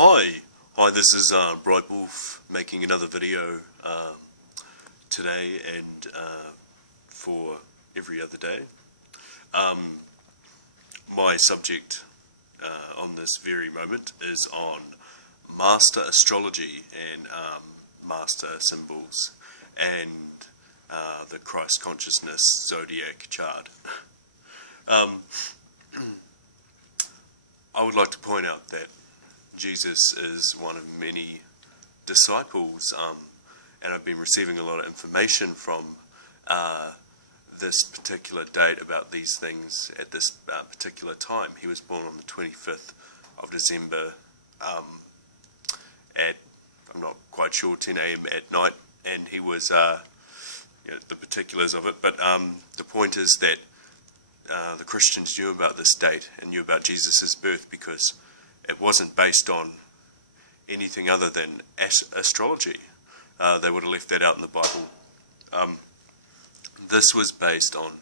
Hi, this is Bright Wolf making another video today and for every other day. My subject on this very moment is on Master Astrology and Master Symbols and the Christ Consciousness Zodiac chart. I would like to point out that Jesus is one of many disciples, and I've been receiving a lot of information from this particular date about these things at this particular time. He was born on the 25th of December at, I'm not quite sure, 10 a.m. at night, and he was, the particulars of it, but the point is that the Christians knew about this date and knew about Jesus' birth because it wasn't based on anything other than astrology. They would have left that out in the Bible. This was based on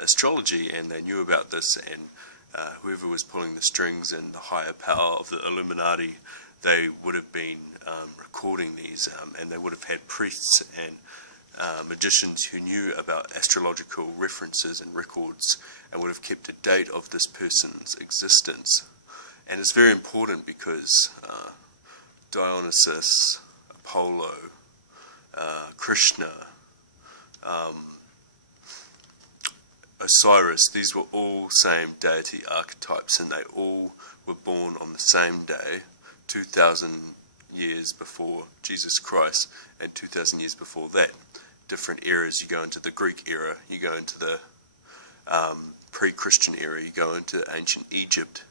astrology, and they knew about this, and whoever was pulling the strings and the higher power of the Illuminati, they would have been recording these, and they would have had priests and magicians who knew about astrological references and records and would have kept a date of this person's existence. And it's very important because Dionysus, Apollo, Krishna, Osiris, these were all same deity archetypes, and they all were born on the same day, 2,000 years before Jesus Christ and 2,000 years before that. Different eras. You go into the Greek era, you go into the pre-Christian era, you go into ancient Egypt,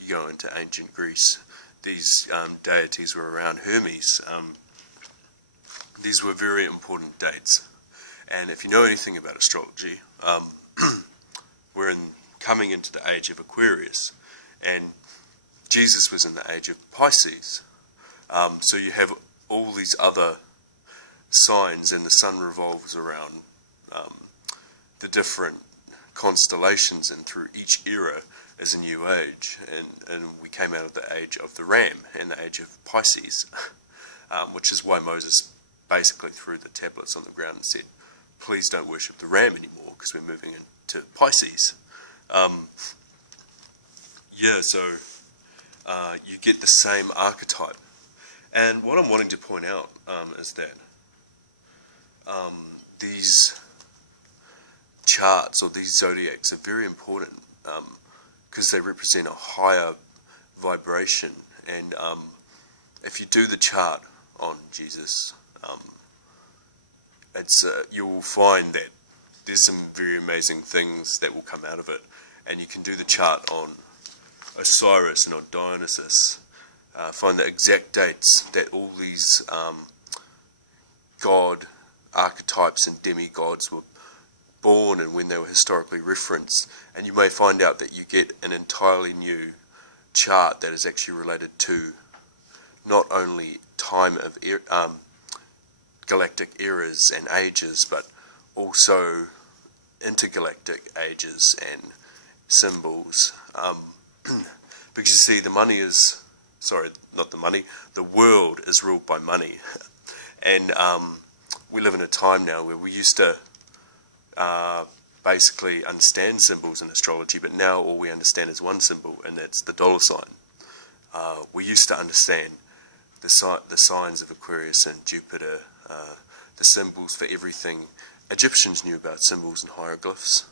you go into ancient Greece. These deities were around. Hermes. These were very important dates. And if you know anything about astrology, we're coming into the age of Aquarius, and Jesus was in the age of Pisces. So you have all these other signs, and the sun revolves around the different constellations, and through each era is a new age, and we came out of the age of the ram and the age of Pisces, which is why Moses basically threw the tablets on the ground and said, please don't worship the ram anymore because we're moving into Pisces. So you get the same archetype, and what I'm wanting to point out is that these charts or these zodiacs are very important because they represent a higher vibration, and if you do the chart on Jesus, you will find that there's some very amazing things that will come out of it. And you can do the chart on Osiris and on Dionysus, find the exact dates that all these god archetypes and demigods were born and when they were historically referenced, and you may find out that you get an entirely new chart that is actually related to not only time of galactic eras and ages, but also intergalactic ages and symbols. Because you see, the world is ruled by money. And we live in a time now where we used to basically understand symbols in astrology, but now all we understand is one symbol, and that's the dollar sign. We used to understand the signs of Aquarius and Jupiter, the symbols for everything. Egyptians knew about symbols and hieroglyphs.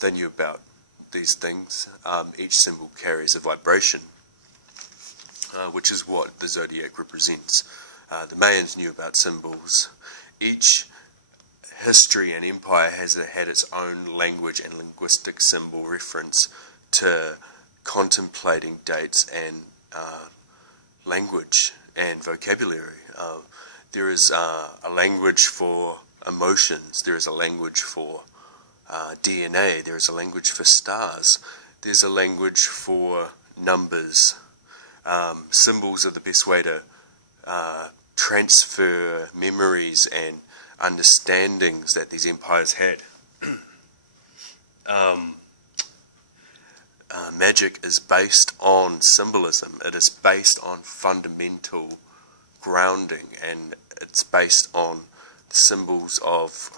They knew about these things. Each symbol carries a vibration, which is what the zodiac represents. The Mayans knew about symbols. Each history and empire has had its own language and linguistic symbol reference to contemplating dates and language and vocabulary. There is a language for emotions. There is a language for DNA. There is a language for stars. There's a language for numbers. Symbols are the best way to transfer memories and understandings that these empires had. magic is based on symbolism. It is based on fundamental grounding, and it's based on the symbols of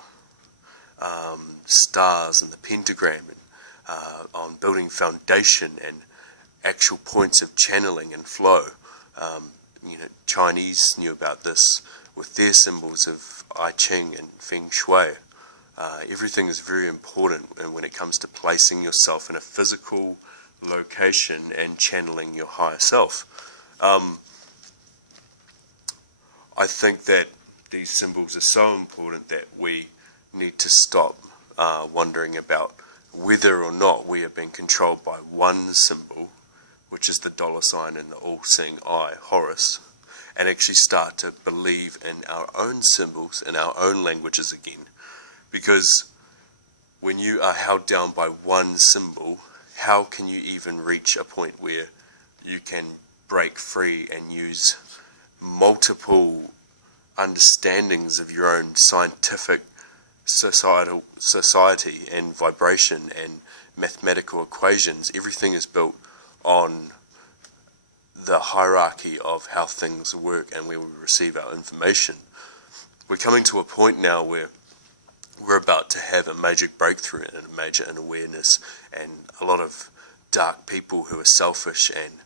stars and the pentagram, and on building foundation and actual points of channeling and flow. Chinese knew about this with their symbols of I Ching and Feng Shui. Everything is very important, and when it comes to placing yourself in a physical location and channeling your higher self. I think that these symbols are so important that we need to stop wondering about whether or not we are being controlled by one symbol, which is the dollar sign and the all-seeing eye, Horus, and actually start to believe in our own symbols, in our own languages again. Because when you are held down by one symbol, how can you even reach a point where you can break free and use multiple understandings of your own scientific society and vibration and mathematical equations? Everything is built on the hierarchy of how things work and where we receive our information. We're coming to a point now where we're about to have a major breakthrough and a major awareness, and a lot of dark people who are selfish and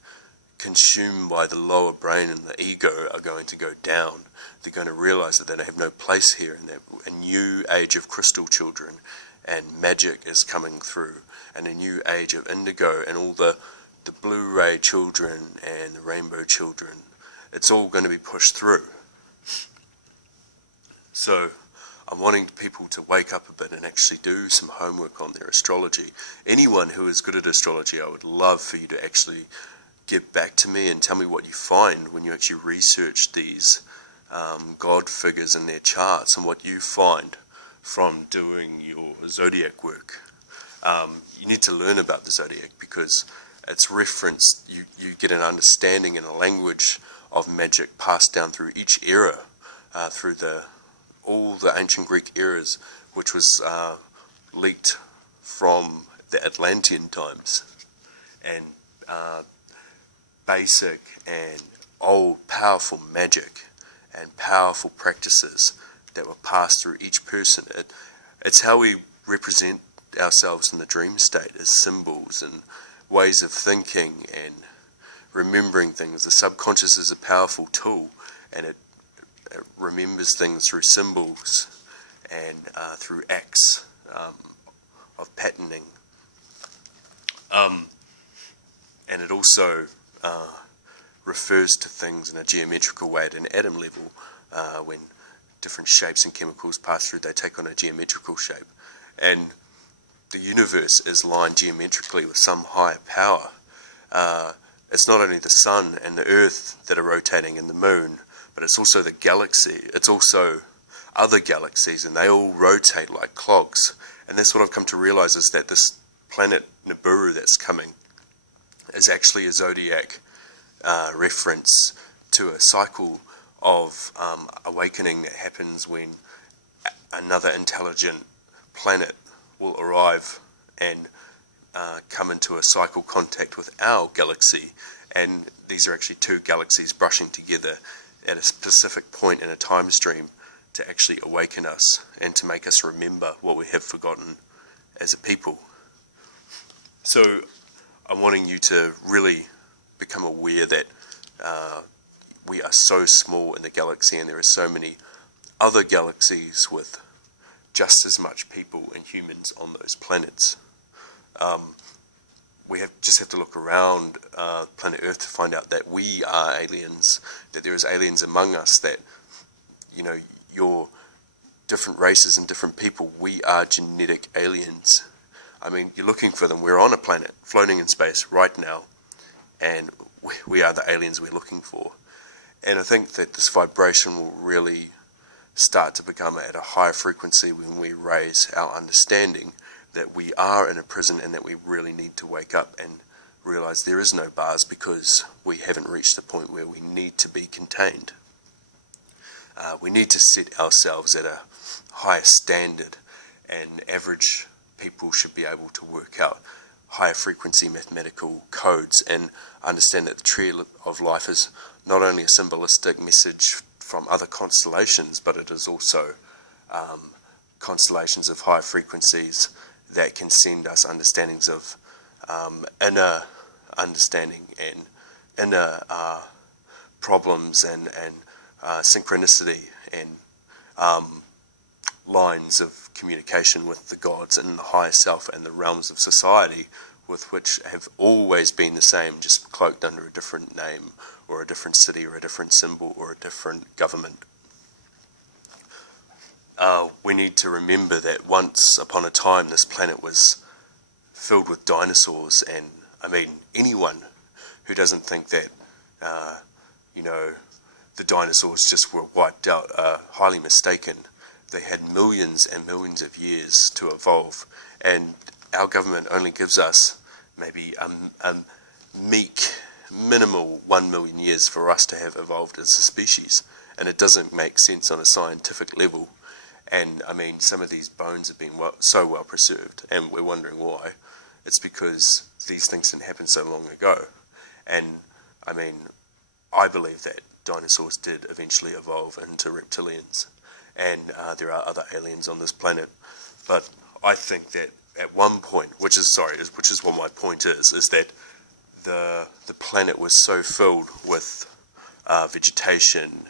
consumed by the lower brain and the ego are going to go down. They're going to realize that they have no place here, and that a new age of crystal children and magic is coming through, and a new age of indigo and all the blue ray children and the rainbow children. It's all going to be pushed through. So I'm wanting people to wake up a bit and actually do some homework on their astrology. Anyone who is good at astrology, I would love for you to actually get back to me and tell me what you find when you actually research these God figures in their charts, and what you find from doing your zodiac work. You need to learn about the zodiac because it's referenced. You get an understanding and a language of magic passed down through each era, through all the ancient Greek eras, which was leaked from the Atlantean times, and basic and old powerful magic and powerful practices that were passed through each person. It's how we represent ourselves in the dream state, as symbols and ways of thinking and remembering things. The subconscious is a powerful tool, and it remembers things through symbols and through acts of patterning. And it also refers to things in a geometrical way at an atom level. When different shapes and chemicals pass through, they take on a geometrical shape. And the universe is lined geometrically with some higher power. It's not only the sun and the earth that are rotating and the moon, but it's also the galaxy. It's also other galaxies, and they all rotate like clogs. And that's what I've come to realize, is that this planet Nibiru that's coming is actually a zodiac reference to a cycle of awakening that happens when another intelligent planet will arrive and come into a cycle contact with our galaxy. And these are actually two galaxies brushing together at a specific point in a time stream to actually awaken us and to make us remember what we have forgotten as a people. So I'm wanting you to really become aware that we are so small in the galaxy, and there are so many other galaxies with just as much people and humans on those planets. We just have to look around planet Earth to find out that we are aliens, that there is aliens among us, that, you know, you're different races and different people. We are genetic aliens. I mean, you're looking for them. We're on a planet floating in space right now, and we are the aliens we're looking for. And I think that this vibration will really start to become at a higher frequency when we raise our understanding that we are in a prison, and that we really need to wake up and realize there is no bars, because we haven't reached the point where we need to be contained. We need to set ourselves at a higher standard, and average people should be able to work out higher frequency mathematical codes, and understand that the tree of life is not only a symbolistic message from other constellations, but it is also constellations of higher frequencies that can send us understandings of inner understanding and inner problems and synchronicity and lines of communication with the gods and the higher self and the realms of society, with which have always been the same, just cloaked under a different name or a different city or a different symbol or a different government. We need to remember that once upon a time this planet was filled with dinosaurs, and I mean anyone who doesn't think that the dinosaurs just were wiped out are highly mistaken. They had millions and millions of years to evolve, and our government only gives us maybe a meek, minimal 1 million years for us to have evolved as a species, and it doesn't make sense on a scientific level. And I mean, some of these bones have been so well preserved, and we're wondering why. It's because these things didn't happen so long ago. And I mean, I believe that dinosaurs did eventually evolve into reptilians, and there are other aliens on this planet. But I think that at one point, which is what my point is that the planet was so filled with vegetation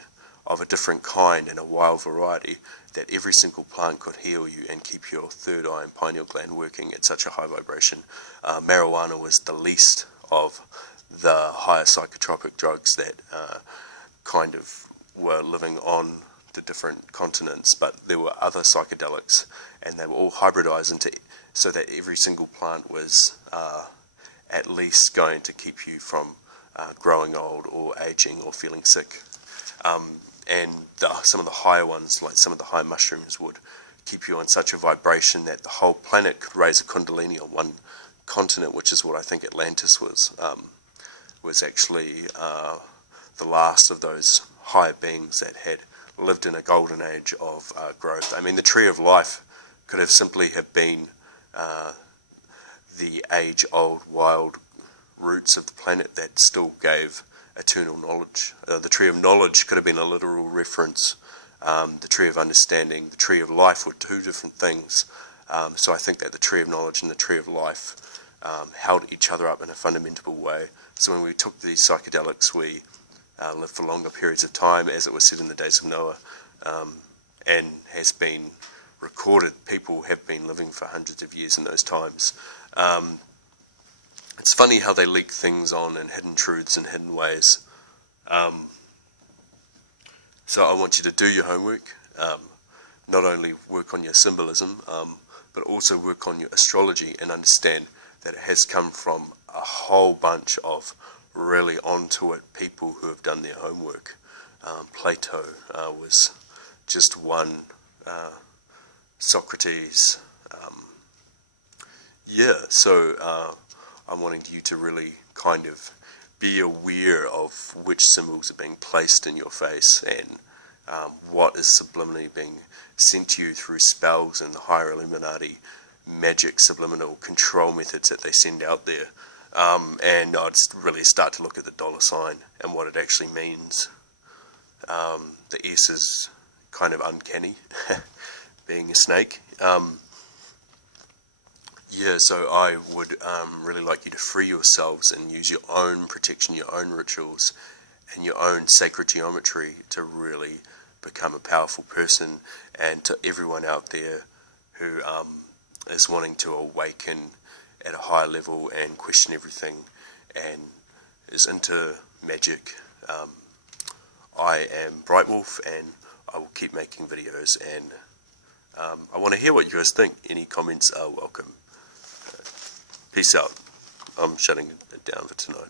of a different kind and a wild variety that every single plant could heal you and keep your third eye and pineal gland working at such a high vibration. Marijuana was the least of the higher psychotropic drugs that kind of were living on the different continents, but there were other psychedelics, and they were all hybridized into so that every single plant was at least going to keep you from growing old or aging or feeling sick. And some of the higher ones, like some of the high mushrooms, would keep you on such a vibration that the whole planet could raise a kundalini on one continent, which is what I think Atlantis was actually the last of those higher beings that had lived in a golden age of growth. I mean, the tree of life could have simply have been the age-old wild roots of the planet that still gave eternal knowledge. The tree of knowledge could have been a literal reference. The tree of understanding, the tree of life were two different things. So I think that the tree of knowledge and the tree of life held each other up in a fundamental way. So when we took these psychedelics, we lived for longer periods of time, as it was said in the days of Noah, and has been recorded. People have been living for hundreds of years in those times. It's funny how they leak things on and hidden truths and hidden ways. So I want you to do your homework, not only work on your symbolism, but also work on your astrology and understand that it has come from a whole bunch of really onto it people who have done their homework. Plato was just one, Socrates. So I'm wanting you to really kind of be aware of which symbols are being placed in your face and what is subliminally being sent to you through spells and the higher Illuminati magic subliminal control methods that they send out there. And I'd really start to look at the dollar sign and what it actually means. The S is kind of uncanny, being a snake. So I would really like you to free yourselves and use your own protection, your own rituals, and your own sacred geometry to really become a powerful person. And to everyone out there who is wanting to awaken at a higher level and question everything and is into magic, I am Bright Wolf, and I will keep making videos, and I want to hear what you guys think. Any comments are welcome. Peace out. I'm shutting it down for tonight.